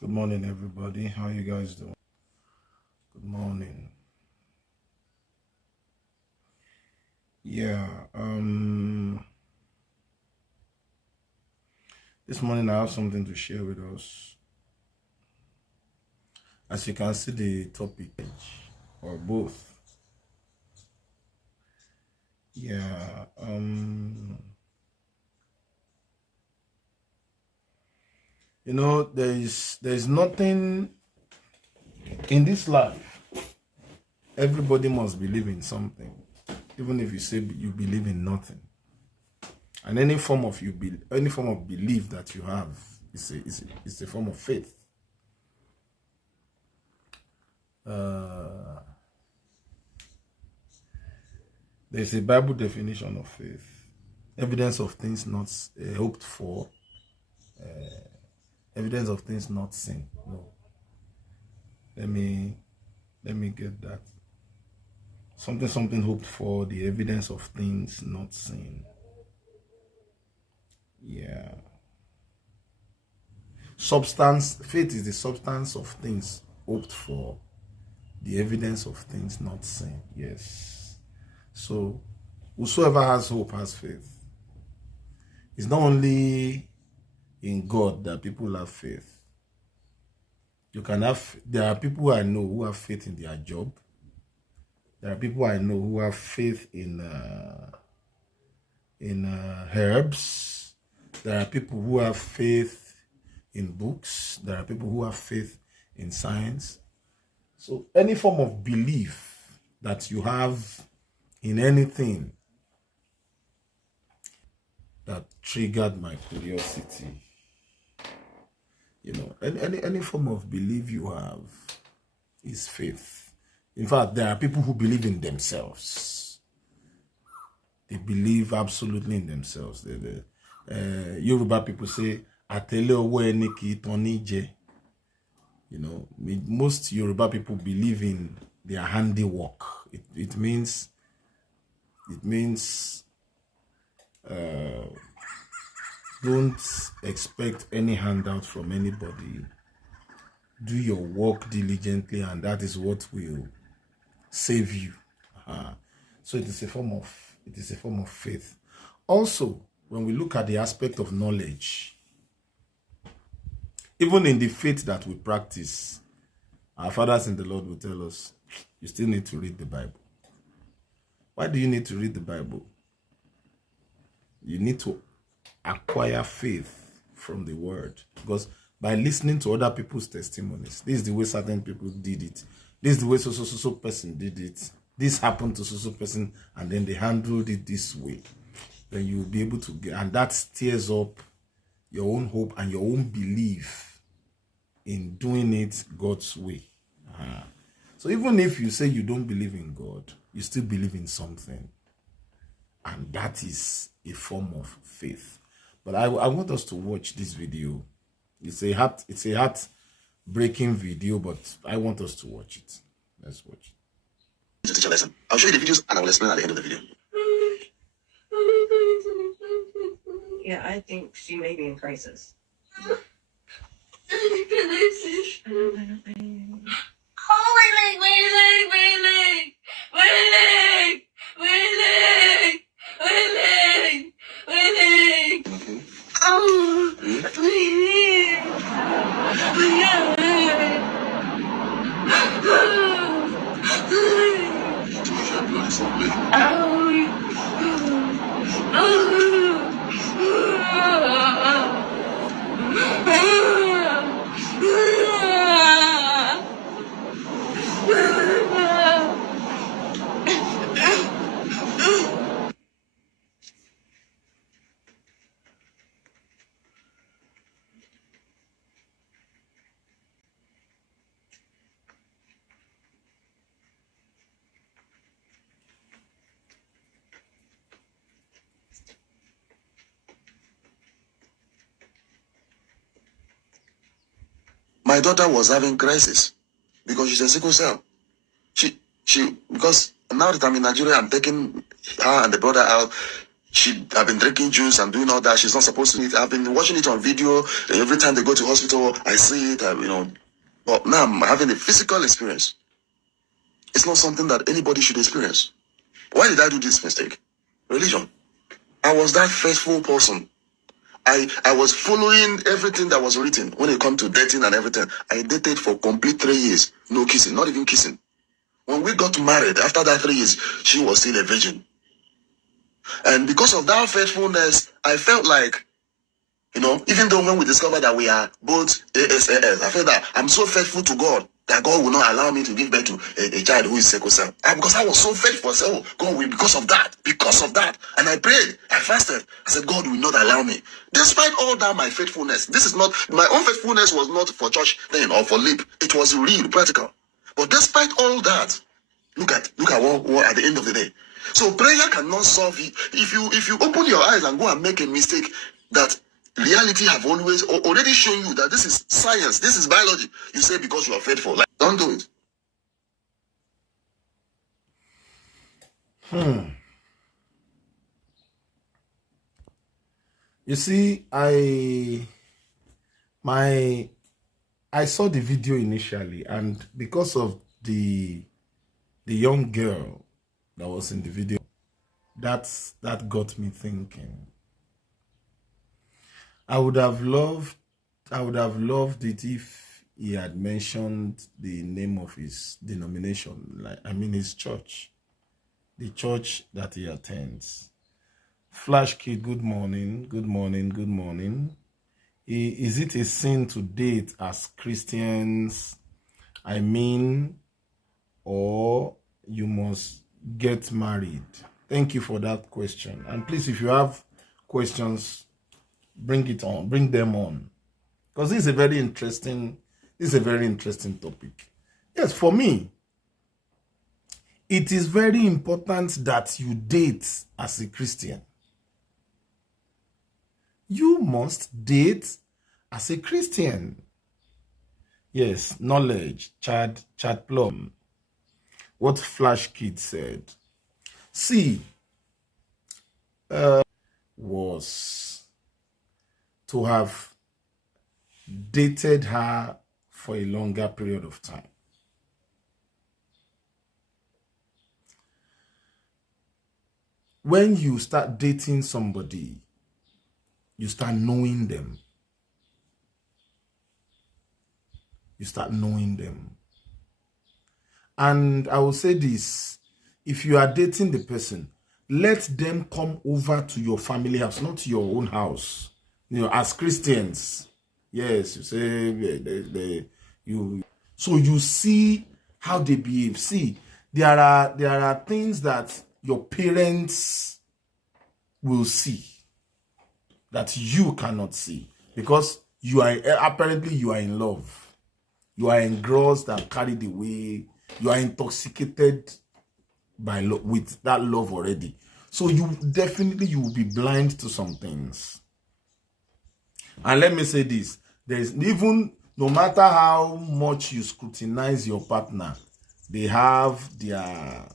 Good morning, everybody. How you guys doing? Good morning. Yeah, this morning I have something to share with us. As you can see, the topic or both. Yeah, there's nothing in this life. Everybody must believe in something, even if you say you believe in nothing. And any form of belief that you have is a form of faith. There's a Bible definition of faith: evidence of things not hoped for, evidence of things not seen. No, let me get that. Something hoped for, the evidence of things not seen. Yeah. Faith is the substance of things hoped for, the evidence of things not seen. Yes. So, whosoever has hope has faith. It's not only in God that people have faith. There are people I know who have faith in their job. There are people I know who have faith in herbs. There are people who have faith in books. There are people who have faith in science. So any form of belief that you have in anything that triggered my curiosity, any form of belief you have is faith. In fact, there are people who believe in themselves. They believe absolutely in themselves. Yoruba people say, "Atele owo eni ki toni je." Most Yoruba people believe in their handiwork. It means don't expect any handout from anybody. Do your work diligently, and that is what will save you. So it is a form of faith. Also, when we look at the aspect of knowledge, even in the faith that we practice, our fathers in the Lord will tell us, you still need to read the Bible. Why do you need to read the Bible? You need to acquire faith from the word, because by listening to other people's testimonies, this is the way certain people did it. This is the way so person did it. This happened to so person, and then they handled it this way. Then you will be able to get, and that stirs up your own hope and your own belief in doing it God's way. So even if you say you don't believe in God, you still believe in something, and that is a form of faith. But I want us to watch this video. It's a heart-breaking video, but I want us to watch it. Let's watch it. To teach a lesson. I'll show you the videos and I will explain at the end of the video. Yeah, I think she may be in crisis. My daughter was having crisis because she's a sickle cell. Because now that I'm in Nigeria, I'm taking her and the brother out. I've been drinking juice and doing all that. She's not supposed to eat. I've been watching it on video. Every time they go to hospital, I see it, But now I'm having a physical experience. It's not something that anybody should experience. Why did I do this mistake? Religion. I was that faithful person. I was following everything that was written when it comes to dating and everything. I dated for complete 3 years. No kissing, not even kissing. When we got married, after that 3 years, she was still a virgin. And because of that faithfulness, I felt like, even though when we discovered that we are both ASAS, I felt that I'm so faithful to God that God will not allow me to give birth to a child who is sickle cell. Because I was so faithful. I said, oh, God will, because of that. And I prayed, I fasted. I said, God will not allow me. Despite all that, my faithfulness, this is not, my own faithfulness was not for church thing or for lip. It was real, practical. But despite all that, look at what at the end of the day. So prayer cannot solve it. If you open your eyes and go and make a mistake that reality have always already shown you that this is science, this is biology, you say because you are faithful. Like, don't do it. You see, I saw the video initially, and because of the young girl that was in the video, that got me thinking. I would have loved it if he had mentioned the name of his denomination, his church, the church that he attends. Flash Kid, good morning, good morning, good morning. Is it a sin to date as Christians? Or you must get married? Thank you for that question. And please, if you have questions, bring them on. Because this is a very interesting topic. Yes, for me, it is very important that you date as a Christian. You must date as a Christian. Yes, knowledge, Chad Plum. What Flash Kid said. See, was to have dated her for a longer period of time. When you start dating somebody, you start knowing them. You start knowing them. And I will say this, if you are dating the person, let them come over to your family house, not your own house. As Christians, yes, you say so you see how they behave. See, there are things that your parents will see that you cannot see because you are in love. You are engrossed and carried away. You are intoxicated by with that love already. So you will be blind to some things. And let me say this, there's even, no matter how much you scrutinize your partner, they have their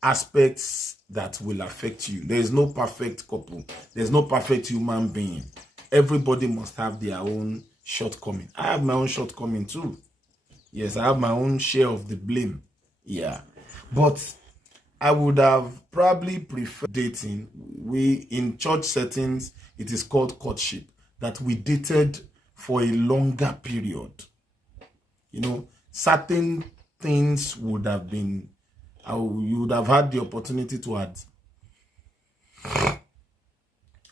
aspects that will affect you. There is no perfect couple. There's no perfect human being. Everybody must have their own shortcoming. I have my own shortcoming too. Yes, I have my own share of the blame. Yeah. But I would have probably preferred dating. In church settings, it is called courtship. That we dated for a longer period. Certain things would have been, you would have had the opportunity to add.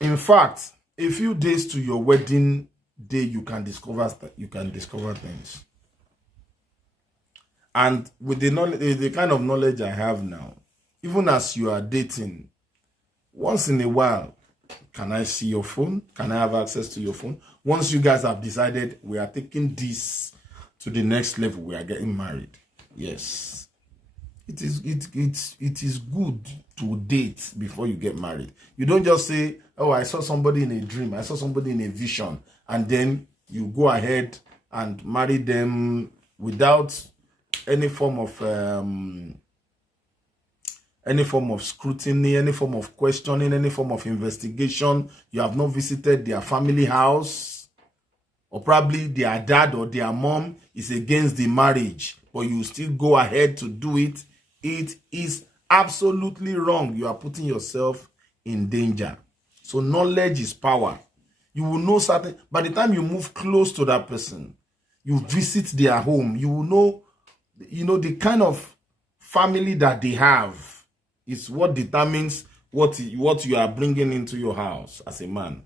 In fact, a few days to your wedding day, you can discover things. And with the kind of knowledge I have now, even as you are dating, once in a while, can I see your phone? Can I have access to your phone? Once you guys have decided we are taking this to the next level, we are getting married. Yes. It is good to date before you get married. You don't just say, oh, I saw somebody in a dream, I saw somebody in a vision, and then you go ahead and marry them without any form of any form of scrutiny, any form of questioning, any form of investigation. You have not visited their family house, or probably their dad or their mom is against the marriage, but you still go ahead to do it. It is absolutely wrong. You are putting yourself in danger. So knowledge is power. You will know certain, by the time you move close to that person, you visit their home, you will know, the kind of family that they have is what determines what you are bringing into your house as a man.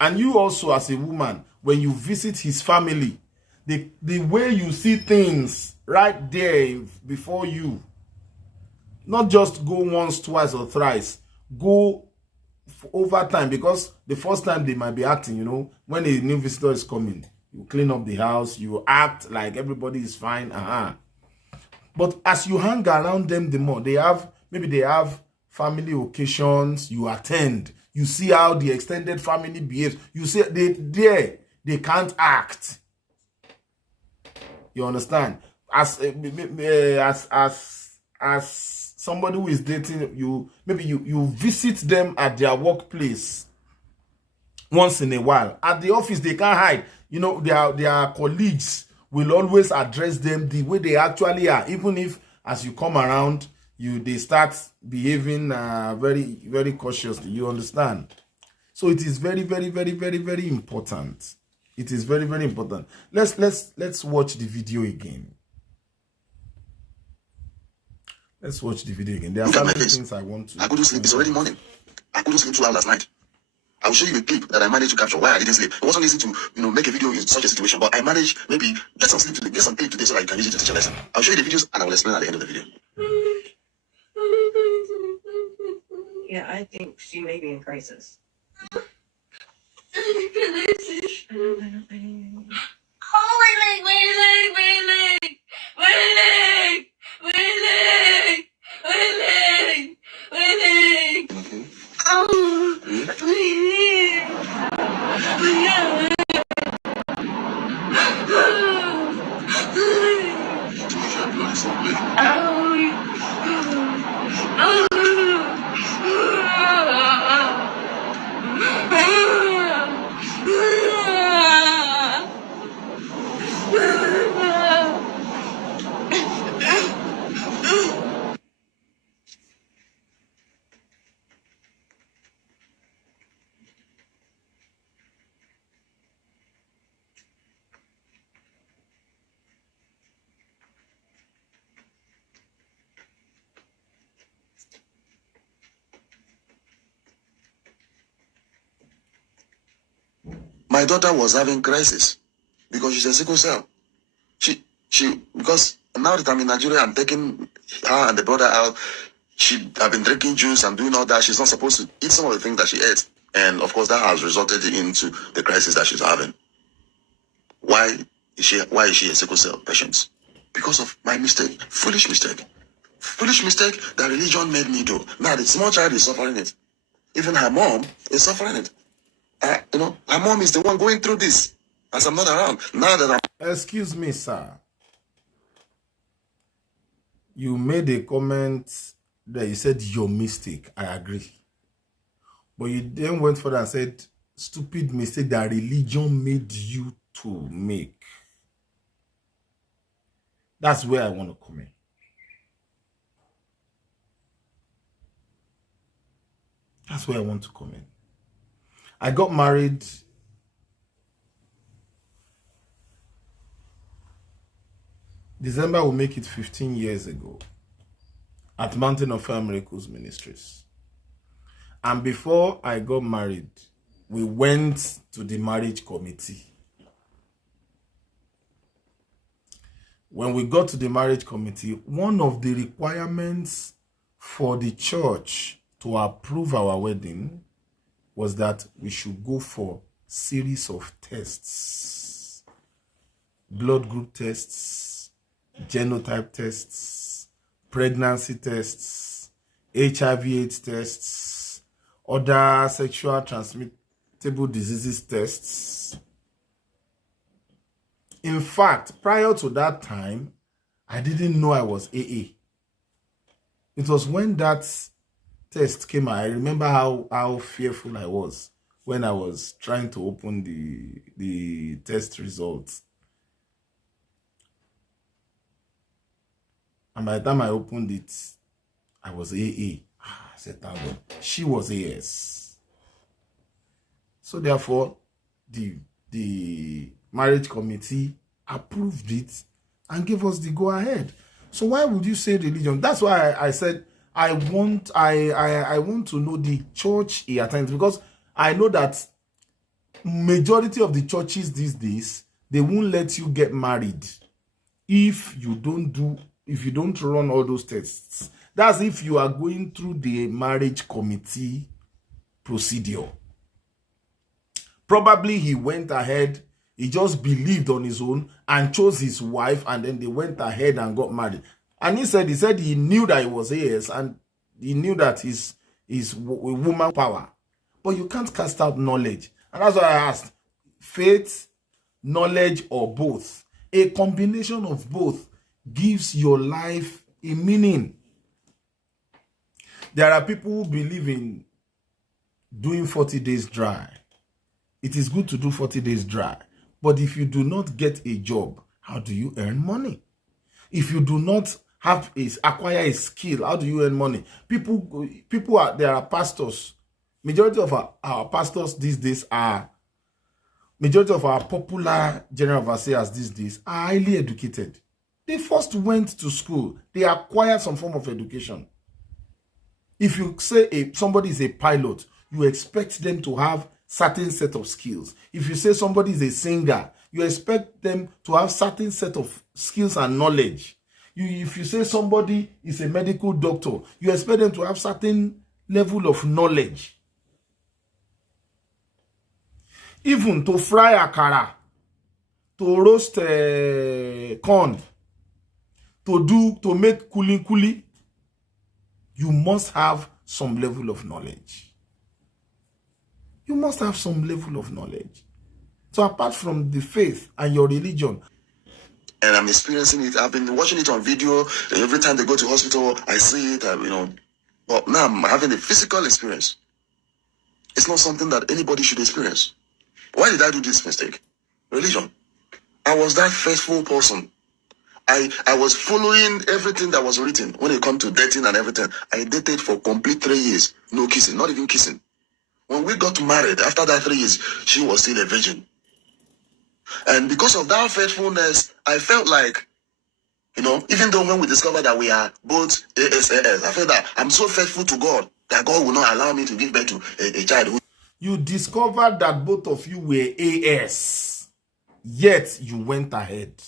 And you also as a woman, when you visit his family, the way you see things right there before you, not just go once, twice, or thrice, go over time, because the first time they might be acting, when a new visitor is coming, you clean up the house, you act like everybody is fine. But as you hang around them, the more they have family occasions, you attend, you see how the extended family behaves, you say they can't act. You understand? As somebody who is dating you, maybe you visit them at their workplace once in a while. At the office, they can't hide. Their colleagues will always address them the way they actually are, even if as you come around, they start behaving very, very cautiously. You understand? So it is very, very, very, very, very important. It is very, very important. Let's watch the video again. Let's watch the video again. There are certain things I want to. I couldn't sleep. It's already morning. I couldn't sleep 2 hours last night. I will show you a clip that I managed to capture why I didn't sleep. It wasn't easy to make a video in such a situation, but I managed maybe get some sleep today, get some clip today so that you can use it to teach a lesson. I'll show you the videos and I will explain at the end of the video. Yeah, I think she may be in crisis. My daughter was having crisis because she's a sickle cell. Because now that I'm in Nigeria, I'm taking her and the brother out. I've been drinking juice and doing all that. She's not supposed to eat some of the things that she ate. And of course, that has resulted into the crisis that she's having. Why is she a sickle cell patient? Because of my mistake, foolish mistake that religion made me do. Now the small child is suffering it. Even her mom is suffering it. Her mom is the one going through this as I'm not around. Now that I'm... Excuse me, sir. You made a comment that you said your mistake. I agree. But you then went further and said, stupid mistake that religion made you to make. That's where I want to come in. That's where I want to come in. I got married December will make it 15 years ago at Mountain of Fire Miracles Ministries. And before I got married, we went to the marriage committee. When we got to the marriage committee, one of the requirements for the church to approve our wedding was that we should go for series of tests. Blood group tests, genotype tests, pregnancy tests, HIV/AIDS tests, other sexual transmittable diseases tests. In fact, prior to that time, I didn't know I was AA. It was when that test came out. I remember how fearful I was when I was trying to open the test results. And by the time I opened it, I was AA. I said, thank God. She was AS. So therefore, the marriage committee approved it and gave us the go ahead. So why would you say religion? That's why I said I want to know the church he attends, because I know that majority of the churches these days, they won't let you get married if you don't run all those tests. That's if you are going through the marriage committee procedure. Probably he went ahead, he just believed on his own and chose his wife, and then they went ahead and got married. And he said he knew that he was AS, and he knew that he's woman power. But you can't cast out knowledge. And that's why I asked, faith, knowledge, or both? A combination of both gives your life a meaning. There are people who believe in doing 40 days dry. It is good to do 40 days dry. But if you do not get a job, how do you earn money? If you do not acquire a skill, how do you earn money? There are pastors. Majority of our pastors these days are, majority of our popular general overseers these days are highly educated. They first went to school. They acquired some form of education. If you say somebody is a pilot, you expect them to have certain set of skills. If you say somebody is a singer, you expect them to have certain set of skills and knowledge. If you say somebody is a medical doctor, you expect them to have certain level of knowledge. Even to fry akara, to roast corn, to make kuli, you must have some level of knowledge. You must have some level of knowledge. So apart from the faith and your religion, and I'm experiencing it. I've been watching it on video. Every time they go to hospital, I see it. But now I'm having a physical experience. It's not something that anybody should experience. Why did I do this mistake? Religion. I was that faithful person. I was following everything that was written when it comes to dating and everything. I dated for complete 3 years. No kissing, not even kissing. When we got married, after that 3 years, she was still a virgin. And because of that faithfulness, I felt like, even though when we discovered that we are both ASAS, I felt that I'm so faithful to God that God will not allow me to give birth to a child. You discovered that both of you were AS, yet you went ahead.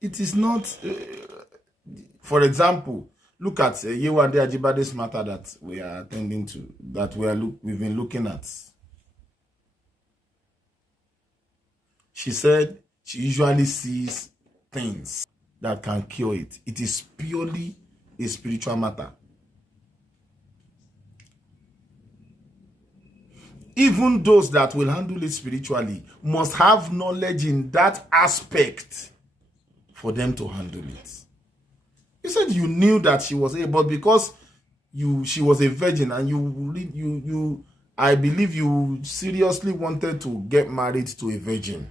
It is not, for example, look at Yewande Ajibade's matter that we are attending to, that we've been looking at. She said she usually sees things that can cure it. It is purely a spiritual matter. Even those that will handle it spiritually must have knowledge in that aspect for them to handle it. You said you knew that she was able, but because she was a virgin, and I believe you seriously wanted to get married to a virgin.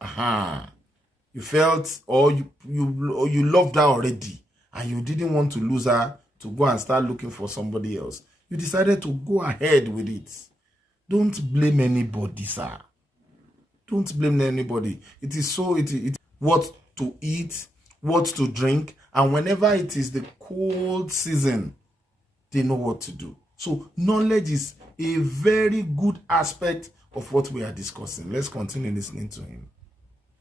You felt, or you loved her already, and you didn't want to lose her to go and start looking for somebody else. You decided to go ahead with it. Don't blame anybody, sir. Don't blame anybody. It is what to eat, what to drink, and whenever it is the cold season, they know what to do. So knowledge is a very good aspect of what we are discussing. Let's continue listening to him.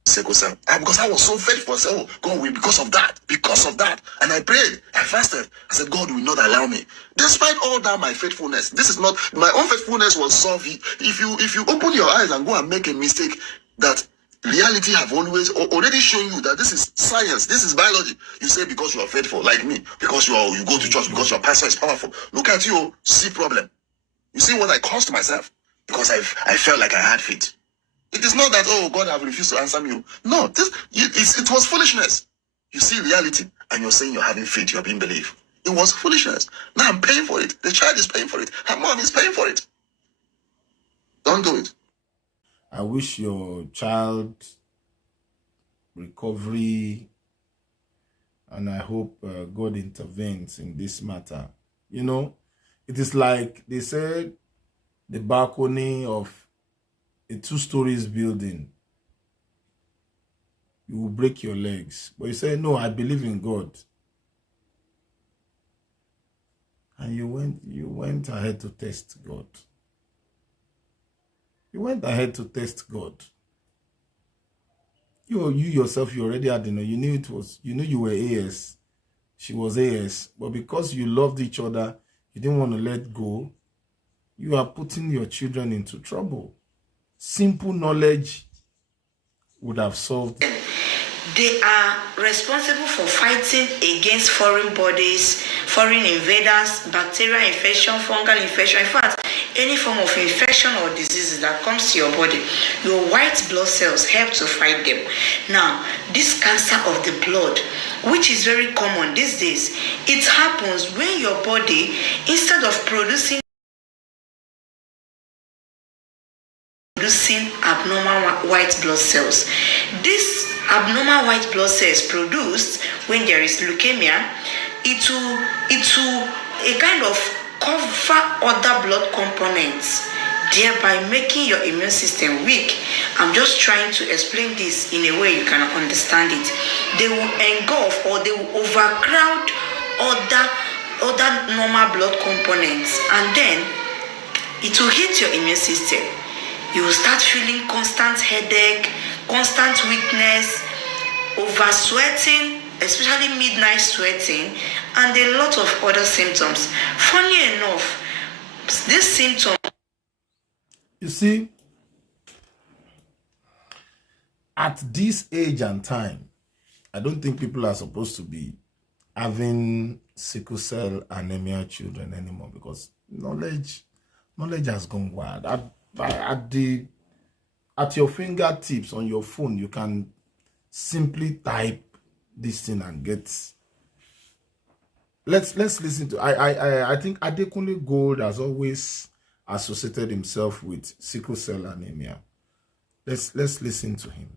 Because I was so faithful. I said, God will, because of that. And I prayed, I fasted. I said, God will not allow me. Despite all that, my faithfulness, this is not, my own faithfulness was solved. If you open your eyes and go and make a mistake, that reality have always already shown you that this is science, this is biology. You say because you are faithful, like me, because you go to church, because your pastor is powerful. Look at you, see problem. You see what I caused myself? Because I felt like I had faith. It is not that, oh, God have refused to answer me. No, it was foolishness. You see reality, and you're saying you're having faith, you're being believed. It was foolishness. Now I'm paying for it. The child is paying for it. Her mom is paying for it. Don't do it. I wish your child recovery, and I hope God intervenes in this matter. You know, it is like they said, the balcony of a 2-story building, you will break your legs. But you say, no, I believe in God. And you went ahead to test God. You went ahead to test God. You yourself, you already had, you knew you were AS. She was AS. But because you loved each other, you didn't want to let go. You are putting your children into trouble. Simple knowledge would have solved. They are responsible for fighting against foreign bodies, foreign invaders, bacterial infection, fungal infection. In fact, any form of infection or diseases that comes to your body, your white blood cells help to fight them. Now, this cancer of the blood, which is very common these days, it happens when your body, instead of producing abnormal white blood cells, this abnormal white blood cells produced when there is leukemia, it will a kind of cover other blood components, thereby making your immune system weak. I'm just trying to explain this in a way you can understand it. They will engulf or they will overcrowd other normal blood components, and then it will hit your immune system. You will start feeling constant headache, constant weakness, over sweating, especially midnight sweating, and a lot of other symptoms. Funny enough, this symptom. You see, at this age and time, I don't think people are supposed to be having sickle cell anemia children anymore, because knowledge has gone wild. At your fingertips on your phone, you can simply type this thing and get. Let's listen to. I think Adekunle Gold has always associated himself with sickle cell anemia. Let's listen to him.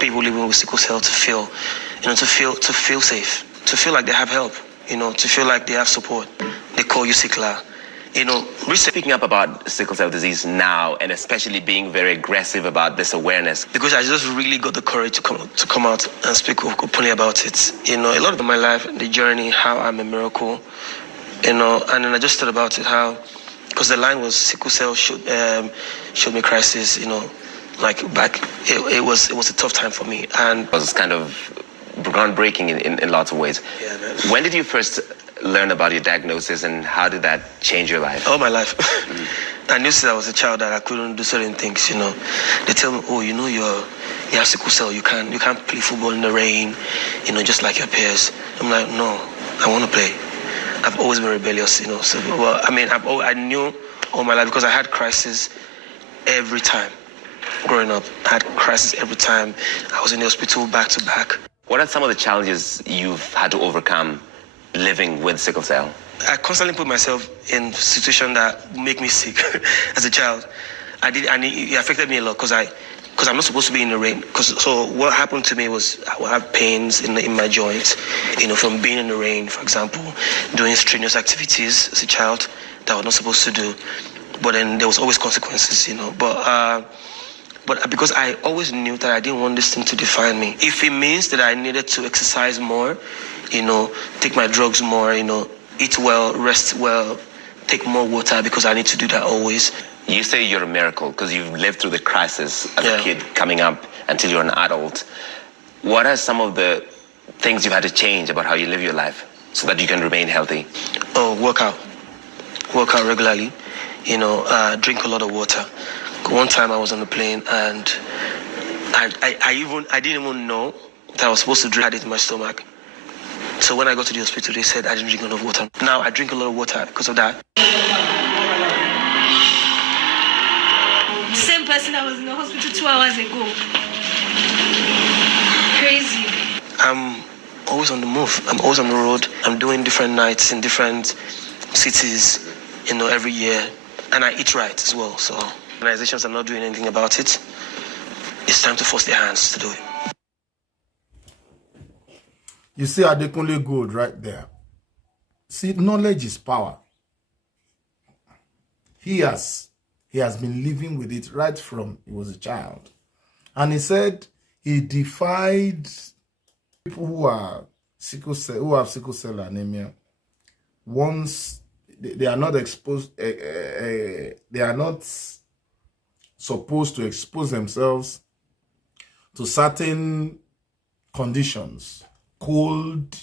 People living with sickle cell to feel safe, to feel like they have help, to feel like they have support. They call you sickler. Speaking up about sickle cell disease now, and especially being very aggressive about this awareness, because I just really got the courage to come out and speak openly about it. A lot of my life, the journey, how I'm a miracle, and then I just thought about it, how, because the line was sickle cell showed me crisis, like back, it was a tough time for me, and it was kind of groundbreaking in lots of ways. Yeah, man. When did you first learn about your diagnosis, and how did that change your life? All my life. I knew since I was a child that I couldn't do certain things. They tell me, oh, you have sickle cell, you can't play football in the rain, just like your peers. I'm like, no, I want to play. I've always been rebellious, So, well, I knew all my life, because I had crisis every time. Growing up, I had crisis every time. I was in the hospital back to back. What are some of the challenges you've had to overcome living with sickle cell? I constantly put myself in situations that make me sick as a child. It affected me a lot, because I'm not supposed to be in the rain. So what happened to me was I would have pains in my joints, from being in the rain, for example, doing strenuous activities as a child that I was not supposed to do. But then there was always consequences, But because I always knew that I didn't want this thing to define me. If it means that I needed to exercise more, take my drugs more, eat well, rest well, take more water, because I need to do that always. You say you're a miracle because you've lived through the crisis as a kid coming up until you're an adult. What are some of the things you've had to change about how you live your life so that you can remain healthy? Oh, work out regularly, drink a lot of water. One time I was on the plane, and I didn't even know that I was supposed to drink had it in my stomach. So when I got to the hospital, they said I didn't drink enough water. Now I drink a lot of water because of that. Same person that was in the hospital 2 hours ago. Crazy. I'm always on the move. I'm always on the road. I'm doing different nights in different cities, every year. And I eat right as well. So organizations are not doing anything about it. It's time to force their hands to do it. You see Adekunle Gold right there. See, knowledge is power. He has been living with it right from he was a child. And he said he defied people who have sickle cell anemia. Once they are not exposed, they are not supposed to expose themselves to certain conditions. Cold,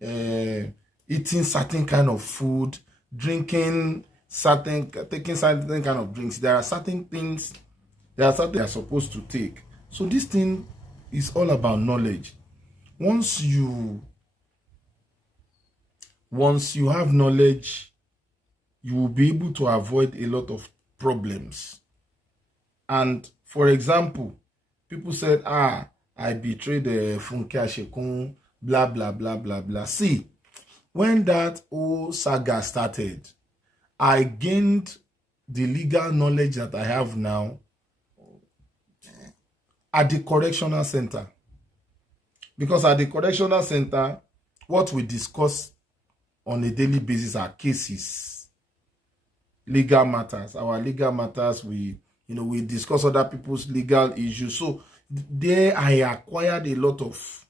eating certain kind of food, taking certain kind of drinks. There are certain things they are supposed to take. So this thing is all about knowledge. Once you have knowledge, you will be able to avoid a lot of problems. And for example, people said, I betrayed Funke Ashekun, blah, blah, blah, blah, blah. See, when that whole saga started, I gained the legal knowledge that I have now at the correctional center. Because at the correctional center, what we discuss on a daily basis are cases, legal matters. Our legal matters, we discuss other people's legal issues. So there I acquired a lot of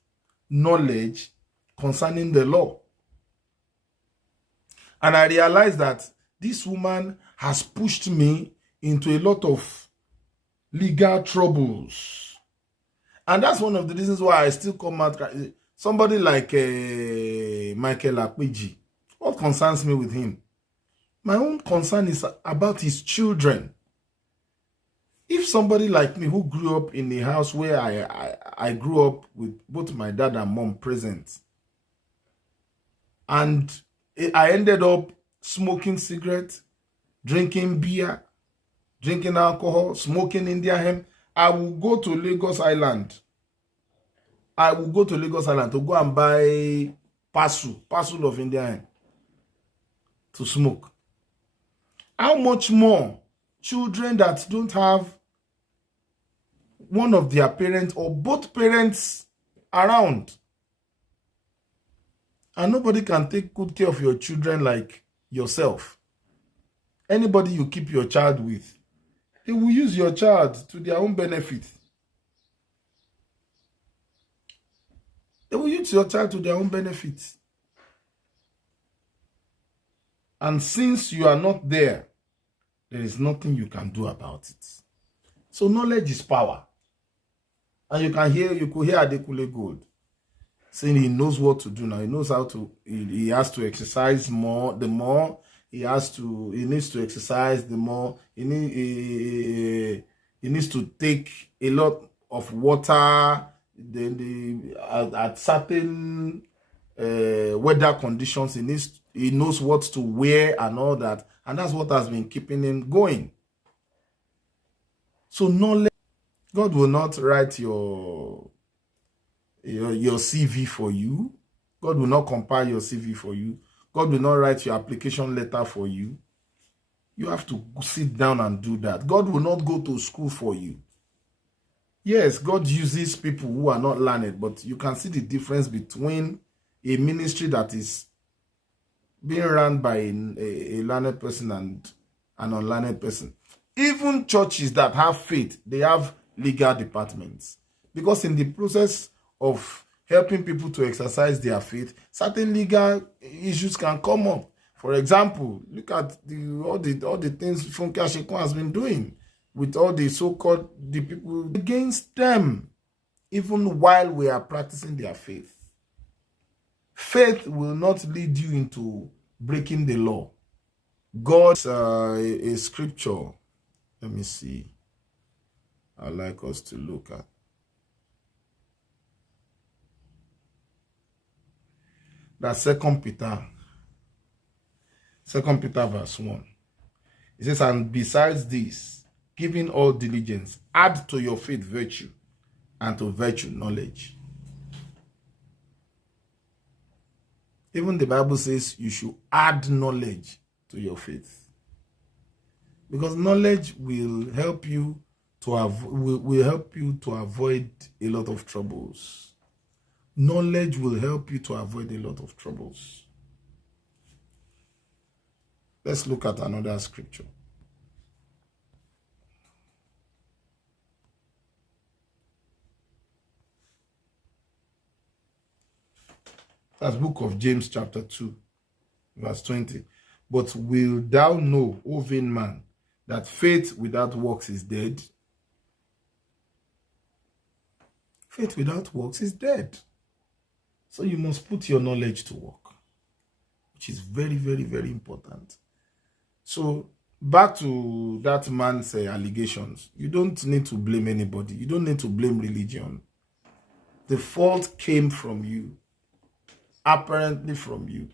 knowledge concerning the law. And I realized that this woman has pushed me into a lot of legal troubles. And that's one of the reasons why I still come out. Somebody like Michael Akpeji, what concerns me with him? My own concern is about his children. If somebody like me who grew up in a house where I grew up with both my dad and mom present, and I ended up smoking cigarettes, drinking beer, drinking alcohol, smoking Indian hemp, I will go to Lagos Island. I will go to Lagos Island to go and buy parcel of Indian hemp to smoke. How much more children that don't have one of their parents or both parents around? And nobody can take good care of your children like yourself. Anybody you keep your child with, they will use your child to their own benefit. They will use your child to their own benefit. And since you are not there, there is nothing you can do about it. So knowledge is power. And you could hear Adekunle Gold saying he knows what to do now. He knows how to, he has to exercise more. The more he needs to exercise, the more he needs to take a lot of water. Then at certain weather conditions, he knows what to wear and all that. And that's what has been keeping him going. So knowledge, God will not write your CV for you. God will not compile your CV for you. God will not write your application letter for you. You have to sit down and do that. God will not go to school for you. Yes, God uses people who are not learned, but you can see the difference between a ministry that is being run by a learned person and an unlearned person. Even churches that have faith, they have legal departments. Because in the process of helping people to exercise their faith, certain legal issues can come up. For example, look at all the things Funke Ashekun has been doing with all the so-called people against them, even while we are practicing their faith. Faith will not lead you into breaking the law. God's a scripture. Let me see. I'd like us to look at. That's Second Peter verse 1. It says, and besides this, giving all diligence, add to your faith virtue, and to virtue knowledge. Even the Bible says you should add knowledge to your faith. Because knowledge will help you to avoid a lot of troubles. Knowledge will help you to avoid a lot of troubles. Let's look at another scripture. That's book of James chapter 2, verse 20. But will thou know, O vain man, that faith without works is dead? Faith without works is dead. So you must put your knowledge to work, which is very, very, very important. So back to that man's allegations. You don't need to blame anybody. You don't need to blame religion. The fault came from you. Apparently from you.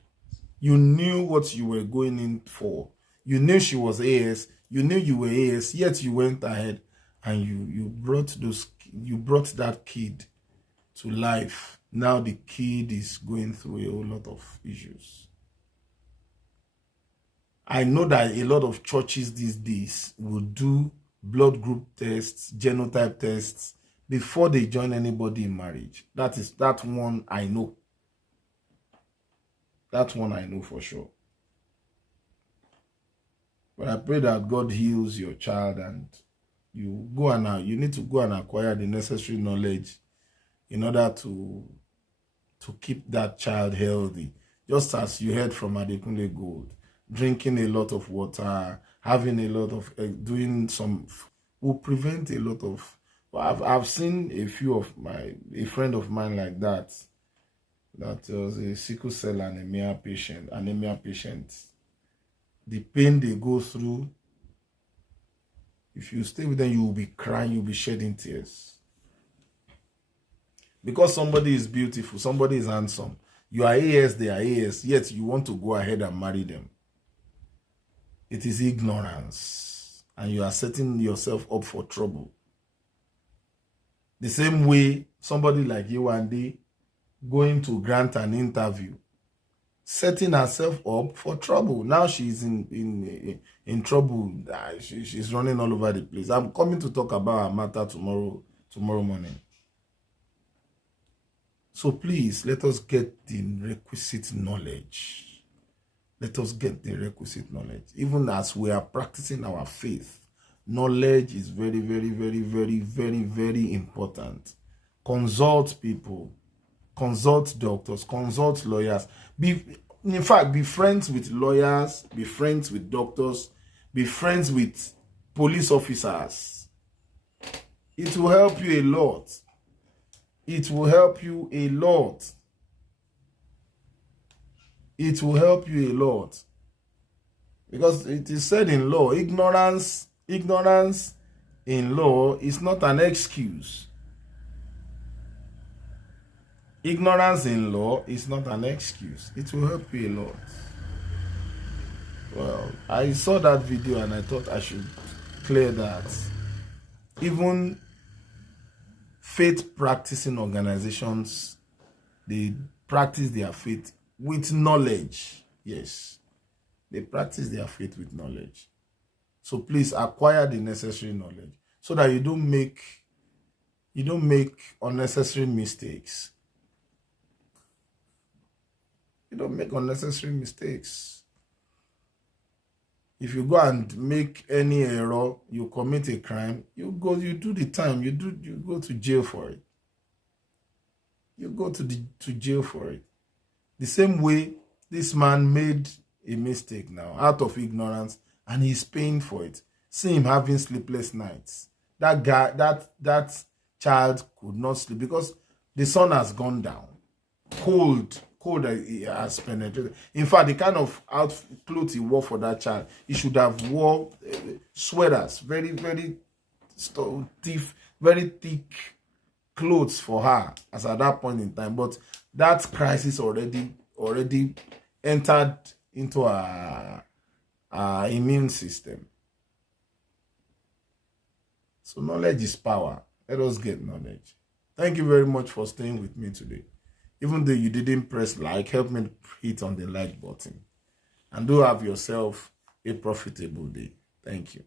You knew what you were going in for. You knew she was AS. You knew you were AS, yet you went ahead and you brought that kid to life. Now the kid is going through a whole lot of issues. I know that a lot of churches these days will do blood group tests, genotype tests before they join anybody in marriage. That one I know. That one I know for sure. But I pray that God heals your child and you need to go and acquire the necessary knowledge in order to keep that child healthy. Just as you heard from Adekunle Gold, drinking a lot of water, having a lot of doing some will prevent a lot of. I've seen a friend of mine like that. That was a sickle cell anemia patient. The pain they go through, if you stay with them, you will be crying, you'll be shedding tears. Because somebody is beautiful, somebody is handsome. You are AS, they are AS, yet you want to go ahead and marry them. It is ignorance, and you are setting yourself up for trouble. The same way somebody like you and they going to grant an interview, setting herself up for trouble. Now she's in trouble. She's running all over the place. I'm coming to talk about her matter tomorrow morning. So please, let us get the requisite knowledge. Let us get the requisite knowledge. Even as we are practicing our faith, knowledge is very, very, very, very, very, very important. Consult people. Consult doctors, consult lawyers. In fact, be friends with lawyers, be friends with doctors, be friends with police officers. It will help you a lot. It will help you a lot. It will help you a lot. Because it is said in law, ignorance in law is not an excuse. Ignorance in law is not an excuse. It will help you a lot. Well, I saw that video and I thought I should clear that. Even faith practicing organizations, they practice their faith with knowledge. Yes, they practice their faith with knowledge. So please acquire the necessary knowledge so that you don't make unnecessary mistakes. You don't make unnecessary mistakes. If you go and make any error, you commit a crime, you do the time, you go to jail for it. You go to jail for it. The same way this man made a mistake now out of ignorance and he's paying for it. See him having sleepless nights. That guy, that child could not sleep because the sun has gone down. Cold has penetrated. In fact, the kind of clothes he wore for that child, he should have wore sweaters, very, very stiff, very thick clothes for her as at that point in time. But that crisis already already entered into our immune system. So knowledge is power. Let us get knowledge. Thank you very much for staying with me today. Even though you didn't press like, help me hit on the like button. And do have yourself a profitable day. Thank you.